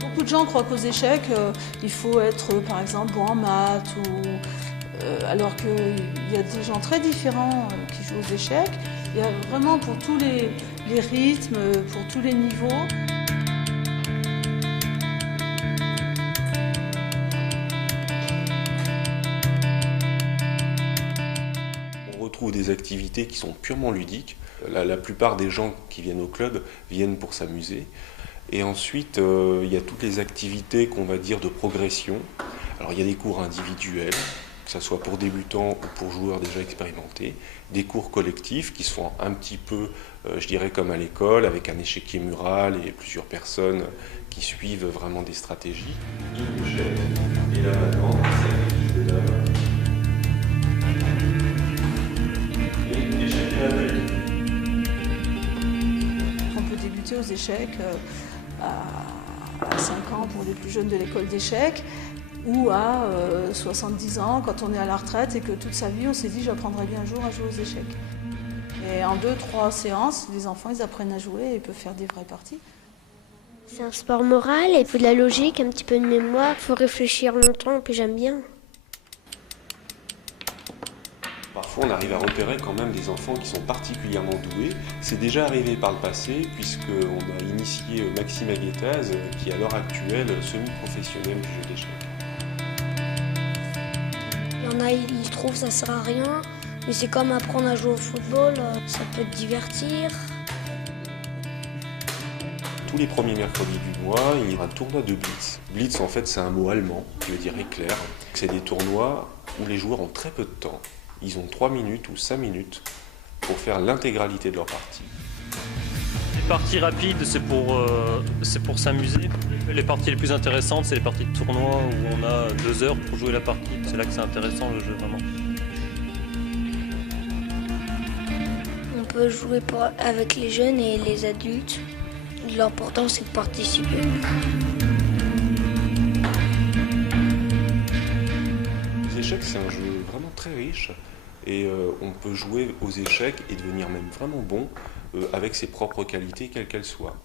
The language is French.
Beaucoup de gens croient qu'aux échecs, il faut être par exemple bon en maths, alors qu'il y a des gens très différents qui jouent aux échecs. Il y a vraiment pour tous les rythmes, pour tous les niveaux. On retrouve des activités qui sont purement ludiques. La plupart des gens qui viennent au club viennent pour s'amuser. Et ensuite, il y a toutes les activités qu'on va dire de progression. Alors il y a des cours individuels, que ce soit pour débutants ou pour joueurs déjà expérimentés. Des cours collectifs qui se font un petit peu, je dirais comme à l'école, avec un échiquier mural et plusieurs personnes qui suivent vraiment des stratégies. Et là maintenant, c'est de la... On peut débuter aux échecs à 5 ans pour les plus jeunes de l'école d'échecs ou à 70 ans quand on est à la retraite et que toute sa vie on s'est dit j'apprendrai bien un jour à jouer aux échecs. Et en 2-3 séances, les enfants ils apprennent à jouer et peuvent faire des vraies parties. C'est un sport moral, il faut de la logique, un petit peu de mémoire, il faut réfléchir longtemps, puis j'aime bien. Parfois, on arrive à repérer quand même des enfants qui sont particulièrement doués. C'est déjà arrivé par le passé, puisqu'on a initié Maxime Aguetaz, qui est à l'heure actuelle semi-professionnel du jeu d'échecs. Il y en a, ils trouvent que ça sert à rien, mais c'est comme apprendre à jouer au football, ça peut te divertir. Tous les premiers mercredis du mois, il y a un tournoi de Blitz. Blitz, en fait, c'est un mot allemand qui veut dire éclair. C'est des tournois où les joueurs ont très peu de temps. Ils ont 3 minutes ou 5 minutes pour faire l'intégralité de leur partie. Les parties rapides, c'est pour s'amuser. Les parties les plus intéressantes, c'est les parties de tournoi où on a 2 heures pour jouer la partie. C'est là que c'est intéressant le jeu, vraiment. On peut jouer avec les jeunes et les adultes. L'important, c'est de participer. Les échecs, c'est un jeu vraiment très riche. Et on peut jouer aux échecs et devenir même vraiment bon avec ses propres qualités, quelles qu'elles soient.